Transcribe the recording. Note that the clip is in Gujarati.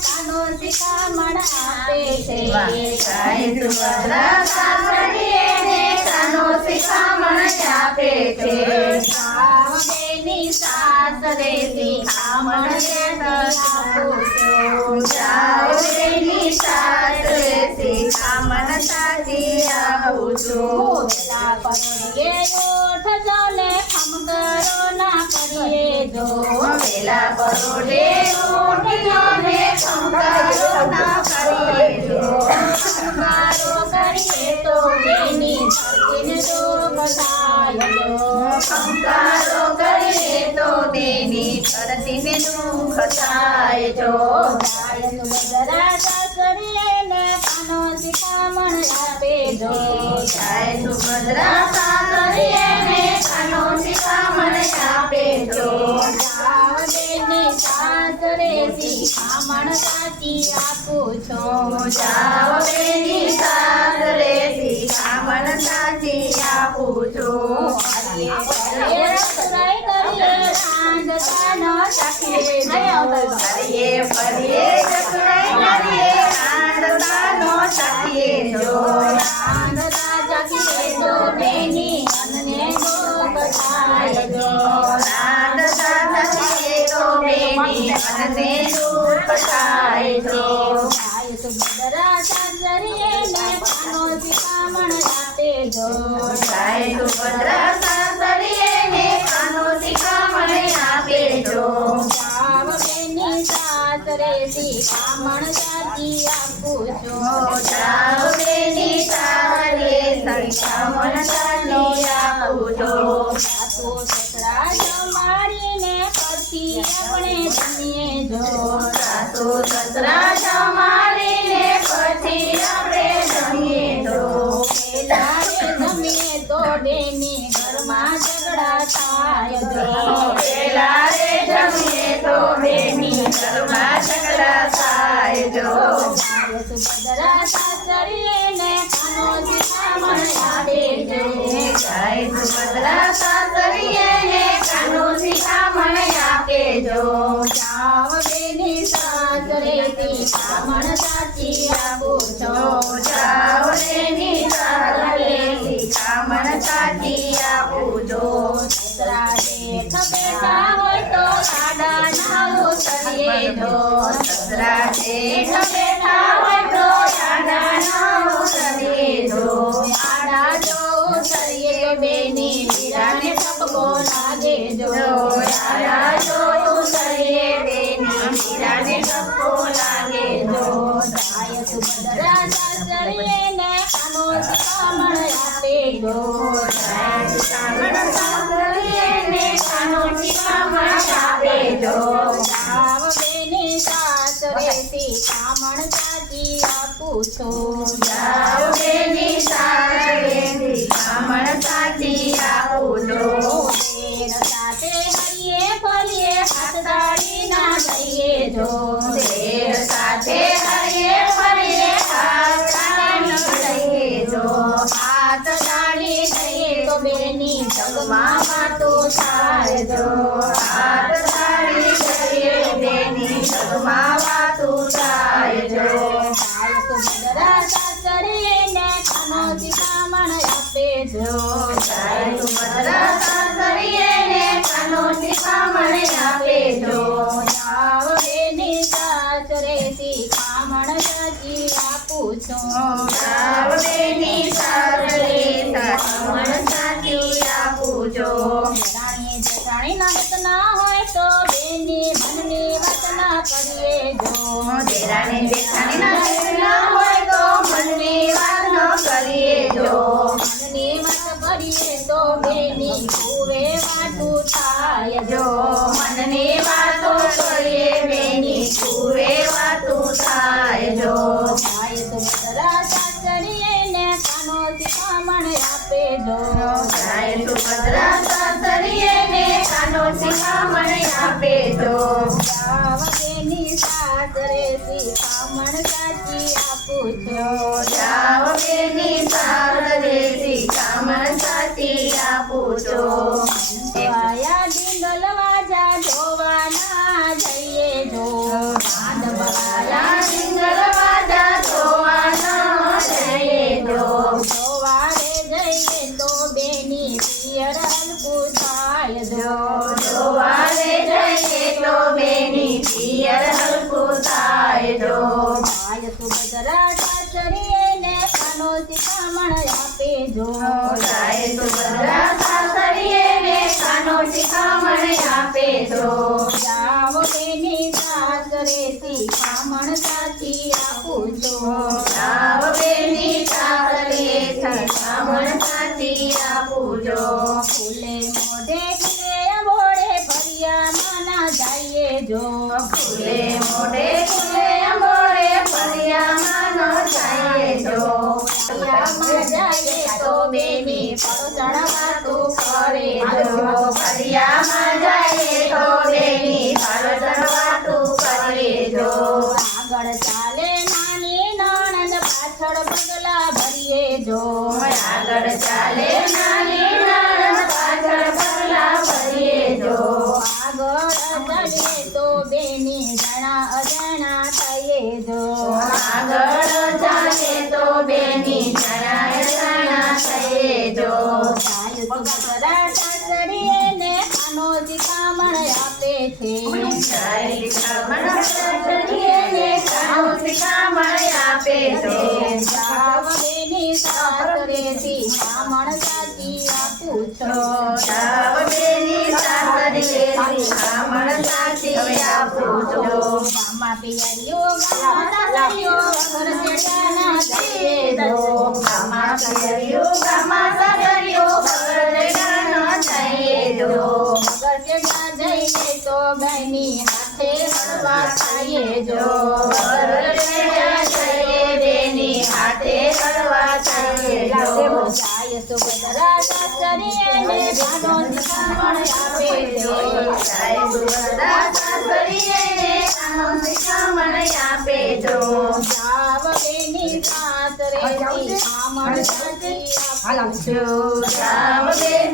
કાનો શિખામણ આપે છે જાય સુભદ્રા સાસરીએ કાનો શિખામણ આપે છે જાઓ બેની સાસરે શિખામણ આપું છું જાઓ બેની સાસરે શિખામણ સાચી આપું છું વેલા પરોઢિયે ઉઠજો ને ખમ કરો ના કરીએ જો વેલા પરોઢે ઉઠજો ને ખમકારો ના કરીએ જો ખમકારો કરીએ તો બેની ધરતીને દુઃખ થાય જો ખમકારો કરીએ તો તેની ધરતીને દુઃખ થાય જો જાય સુભદ્રા સાસરીએ ને કાનો શિખામણ આપે જો જાય સુભદ્રા સાસરીએ ને કાનો શિખામણ આપે જો જાઓ બેની સાસરે શિખામણ સાચી આપું છું જાઓ બેની સાસરે શિખામણ સાચી આપું છું હરિયે ફરિયે રસોઈ કરીએ રાંધતા ન શકીએ જો હરિયે ફરિયે રસોઈ કરીએ રાંધતા નો શકીએ જો રાંધતા શકીએ તો બેની મનને દુઃખ થાય જો રાંધતા શકીએ તો બેની મનને દુઃખ થાય જો જાય સુભદ્રા સાસરીએ ને કાનો શિખામણ આપે જો જાય સુભદ્રા સાસરીએ ને કાનો શિખામણ આપે જો જાવ બેની સાસરે શિખામણ સાચી આપું છું જાઓ બેની સાસરે શિખામણ સાચી આપું છું સાસુ સસરા જમાડીને પછી આપણે જમીએ જો સાસુ સસરા જમાડીને પછી આપણે જમીએ તો પેલા રે જમીએ તો બેની ઘરમાં ઝઘડા થાય જો પેલા રે જમીએ તો બેની ઘરમાં ઝઘડા થાય જો જાય સુભદ્રા સાસરીએ ને કાનો શિખામણ આપે જો જાય સુભદ્રા સાસરીએ ને કાનો શિખામણ આપે જો જાવ બેની સાસરે શિખામણ સાચી આપું છું જાઓ બેની સાસરે શિખામણ સાચી આપું જો સસરા જેઠ બેઠા હોય તો લાડા ના ઉતરીએ જો સસરા જેઠ બેઠા હોય તો લાડા ના ઉતરીએ જો લાડા જો ઉતરીએ તો બેની વીરાને ઠપકો લાગે જો લાડા જો ઉતરીએ બેની વીરાને ઠપકો લાગે જો જાય સુભદ્રા સાસરીએ ને કાનો શિખામણ આપે જો જાય શિખામણ સાસરીએ ને કાનો શિખામણ આપે જો જાવ બેની સાસરે શિખામણ સાચી આપું છું જાઓ બેની સાસરે શિખામણ સાચી આપું જો તેર સાથે હરિયે ફરીએ હાથ દાડી ના જઈએ જો દેર સાથે હરિયે ફરીએ હાથ તાળી લઈએ જો હાથ દાડી જઈએ તો બેની જગમાં વાતો થાય જો હાથ તાળી લઈએ બેની જગમાં વાતું થાય જો જાય સુભદ્રા સાસરીએ ને કાનો શિખામણ આપે જો જાય સુભદ્રા સાસરીએ ને કાનો શિખામણ આપે જો જાવ બેની સાસરે શિખામણ સાચી આપું છું જાઓ બેની સાસરે શિખામણ સાચી આપું જો રાણી જેઠાણી ના હિત ના હોય તો બેની મનની વાત ના કરીએ જો દેરાણી જેઠાણીના હિત ના હોય તો મનની વાત ન કરીએ જો મનની વાત કરીએ તો બેની કુવે વાટું થાય જો મનની વાતો કરીએ બેની કુવે વાતું થાય જો જાય સુભદ્રા સાસરીએ ને કાનો શિખામણ આપે જો જાય સુભદ્રા સાસરીએ ને કાનો શિખામણ આપે જો જાવ બેની સાસરે શિખામણ સાચી આપું છું જાઓ બેની સાસરે શિખામણ સાચી આપું જો વાયા ડીંગલ વાજા જોવાના જઈએ જો માંડવાયા જો ફૂલે મોઢે ખીલે અંબોડે ફરિયામાં ના જઈએ જો ફૂલે મોઢે ફૂલે અંબોડે ફળિયામાં ન જઈએ જો ફરિયામાં જઈએ તો બેની પડોસણ વાતું કરે જો ફળિયામાં જઈએ તો બેની પાડોશણ વાતું કરીએ જો આગળ ચાલે નાની નણંદ પાછળ પગલા ભરીએ જો આગળ ચાલે નાની નણંદ પાછળ પગલા ભરીએ જો આગળ ચાલીએ તો બેની જણા અજાણા થઈએ જો આગળ ચાલે તો બેની જણાય જાણા થઈએ જો જાય તો બધા સાસરીએ ને આનો શિખામણ આપે છે જય શિખામણ સાસરીએ ને કાનું શિખામણ આપે છે જાવ બેની સાસરેથી શિખામણ સાચી આપું છો જાવ બેની સાસરીએ શિખામણ સાચી આપું છું ગામમાં પિયરીઓ ગામમાં સાસરીઓ ઘર જેટાના થઈએ જો ગામમાં પિયરીઓ ગામમાં સાસરીઓ ઘર થઈએ જો મગર જેટા જઈએ તો બેની હાથે હળવા ખાઈએ જો જઈએ બેની હાથે કરવા થઈએ જો જાય સુભદ્રા સાસરીએ ને ગાનો શિખામણ આપે છે જય સુભદ્રા સાસરીએ ને કાનું શિખામણ આપે જો જાવ બેની સાસરેથી શિખામણ સાચી આપું છું જાવ બેની